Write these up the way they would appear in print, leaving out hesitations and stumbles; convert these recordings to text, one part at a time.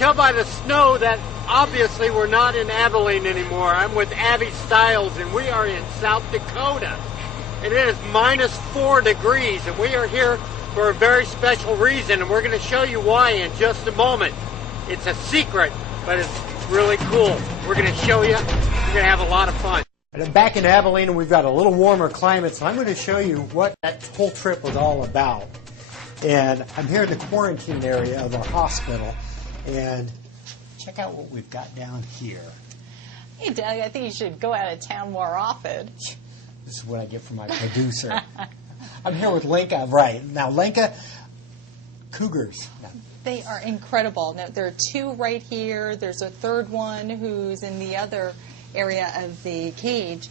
tell by the snow that obviously we're not in Abilene anymore. I'm with Abby Stiles, and we are in South Dakota. And it is -4 degrees, and we are here for a very special reason, and we're going to show you why in just a moment. It's a secret, but it's really cool. We're going to show you. We're going to have a lot of fun. And back in Abilene, and we've got a little warmer climate, so I'm going to show you what that whole trip was all about. And I'm here in the quarantine area of our hospital, and check out what we've got down here. Hey, Doug, I think you should go out of town more often. This is what I get from my producer. I'm here with Lenka. Right. Now, Lenka, cougars. They are incredible. Now, there are 2 right here. There's a 3rd one who's in the other area of the cage.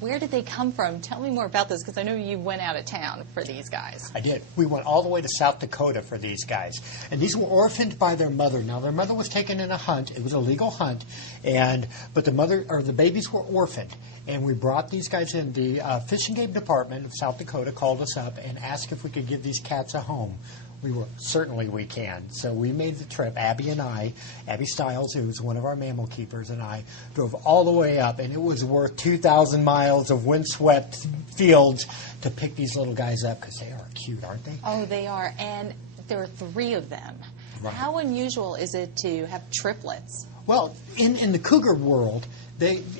Where did they come from? Tell me more about this, because I know you went out of town for these guys. I did. We went all the way to South Dakota for these guys. And these were orphaned by their mother. Now, their mother was taken in a hunt. It was a legal hunt. But the babies were orphaned. And we brought these guys in. The Fish and Game Department of South Dakota called us up and asked if we could give these cats a home. We were, certainly we can. So we made the trip, Abby and I, Abby Stiles, who's one of our mammal keepers, and I drove all the way up, and it was worth 2,000 miles of windswept fields to pick these little guys up, because they are cute, aren't they? Oh, they are, and there are 3 of them. Right. How unusual is it to have triplets? Well, in the cougar world,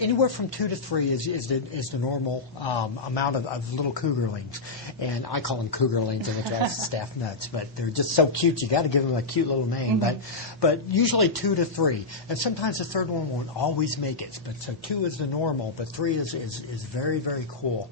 anywhere from 2 to 3 is the normal amount of little cougarlings, and I call them cougarlings, and it drives the staff nuts. But they're just so cute. You got to give them a cute little name. Mm-hmm. But usually 2 to 3, and sometimes the 3rd one won't always make it. But so 2 is the normal, but 3 is very, very cool.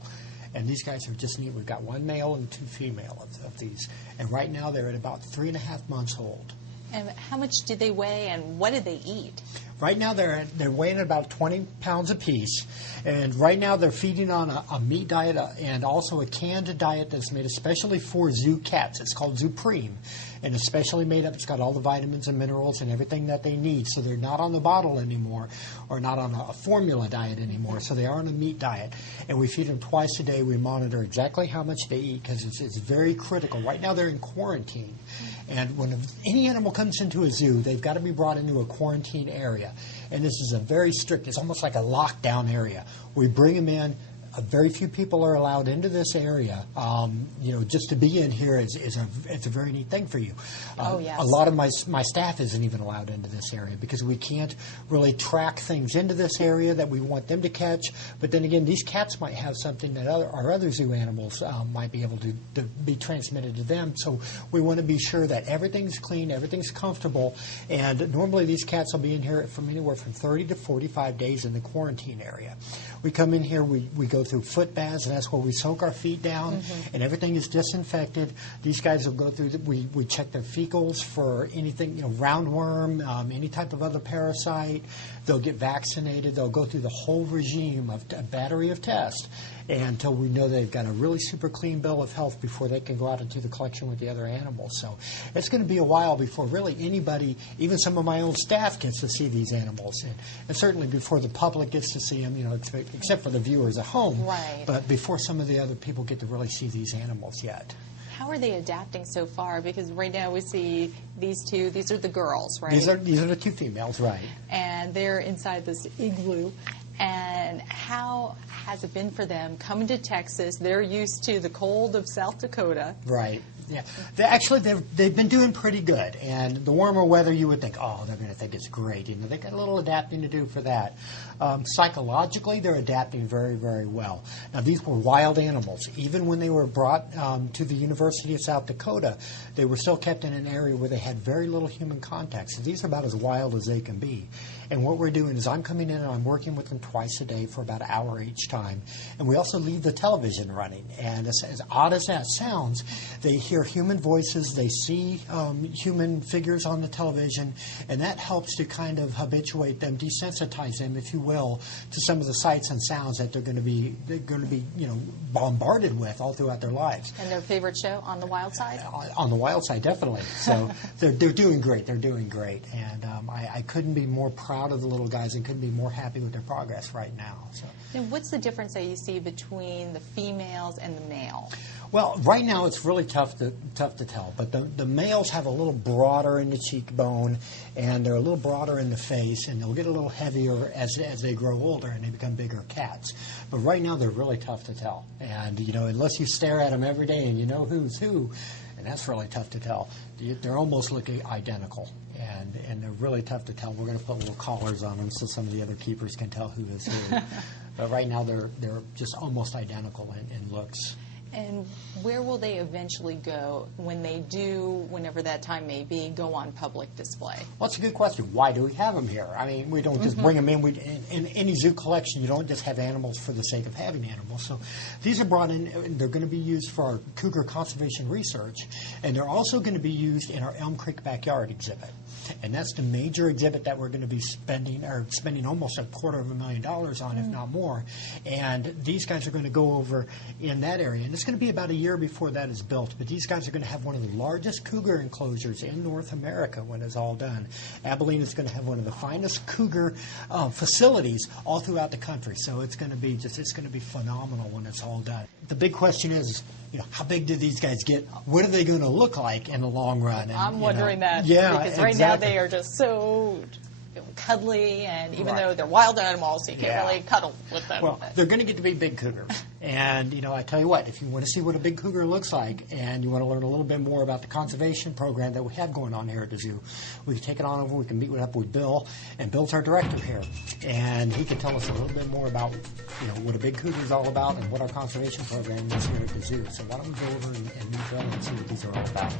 And these guys are just neat. We've got 1 male and 2 female of these, and right now they're at about 3.5 months old. And how much did they weigh, and what did they eat? Right now they're weighing about 20 pounds apiece, and right now they're feeding on a meat diet and also a canned diet that's made especially for zoo cats. It's called Zupreme, and especially made up. It's got all the vitamins and minerals and everything that they need. So they're not on the bottle anymore, or not on a formula diet anymore. So they are on a meat diet, and we feed them twice a day. We monitor exactly how much they eat, because it's very critical. Right now they're in quarantine. And when any animal comes into a zoo, they've got to be brought into a quarantine area. And this is a very strict, it's almost like a lockdown area. We bring them in. Very few people are allowed into this area. Just to be in here it's a very neat thing for you. Oh, yes. A lot of my staff isn't even allowed into this area because we can't really track things into this area that we want them to catch. But then again, these cats might have something that our other zoo animals might be able to be transmitted to them. So we want to be sure that everything's clean, everything's comfortable. And normally these cats will be in here from anywhere from 30 to 45 days in the quarantine area. We come in here, we go through foot baths, and that's where we soak our feet down, and everything is disinfected. These guys will go through, we check their fecals for anything, roundworm, any type of other parasite. They'll get vaccinated. They'll go through the whole regime of a battery of tests until we know they've got a really super clean bill of health before they can go out into the collection with the other animals. So it's going to be a while before really anybody, even some of my own staff, gets to see these animals. And certainly before the public gets to see them, except for the viewers at home. Right. But before some of the other people get to really see these animals yet. How are they adapting so far? Because right now we see these 2. These are the girls, right? These are the 2 females, right? And they're inside this igloo. And how has it been for them coming to Texas? They're used to the cold of South Dakota. Right. Yeah. They've been doing pretty good. And the warmer weather, you would think, oh, they're going to think it's great. They've got a little adapting to do for that. Psychologically, they're adapting very, very well. Now, these were wild animals. Even when they were brought to the University of South Dakota, they were still kept in an area where they had very little human contact. So these are about as wild as they can be. And what we're doing is I'm coming in and I'm working with them twice a day for about an hour each time. And we also leave the television running. And as odd as that sounds, they hear human voices, they see human figures on the television, and that helps to kind of habituate them, desensitize them, if you will, to some of the sights and sounds that they're going to be bombarded with all throughout their lives. And their favorite show, On the Wild Side? On the Wild Side, definitely. So they're doing great. They're doing great. And I couldn't be more proud of the little guys and couldn't be more happy with their progress right now. So. Now, what's the difference that you see between the females and the male? Well, right now it's really tough to tell, but the males have a little broader in the cheekbone, and they're a little broader in the face, and they'll get a little heavier as they grow older and they become bigger cats. But right now they're really tough to tell, and unless you stare at them every day and you know who's who, and that's really tough to tell. They're almost looking identical, and they're really tough to tell. We're going to put little collars on them so some of the other keepers can tell who is who. But right now they're just almost identical in looks. And where will they eventually go when they do, whenever that time may be, go on public display? Well, that's a good question. Why do we have them here? I mean, we don't just bring them in. In any zoo collection, you don't just have animals for the sake of having animals. So these are brought in, and they're going to be used for our cougar conservation research, and they're also going to be used in our Elm Creek Backyard exhibit. And that's the major exhibit that we're going to be spending almost $250,000 on, if not more. And these guys are going to go over in that area. And it's going to be about a year before that is built. But these guys are going to have one of the largest cougar enclosures in North America when it's all done. Abilene is going to have one of the finest cougar facilities all throughout the country. So it's going to be phenomenal when it's all done. The big question is, how big do these guys get? What are they going to look like in the long run? And, I'm wondering that. Yeah, because right now they are just so cuddly, and even though they're wild animals, you can't really cuddle with them. Well, they're going to get to be big cougars. And, I tell you what, if you want to see what a big cougar looks like and you want to learn a little bit more about the conservation program that we have going on here at the zoo, we can take it on over. We can meet up with Bill, and Bill's our director here. And he can tell us a little bit more about, what a big cougar is all about and what our conservation program is here at the zoo. So why don't we go over and meet Bill and see what these are all about.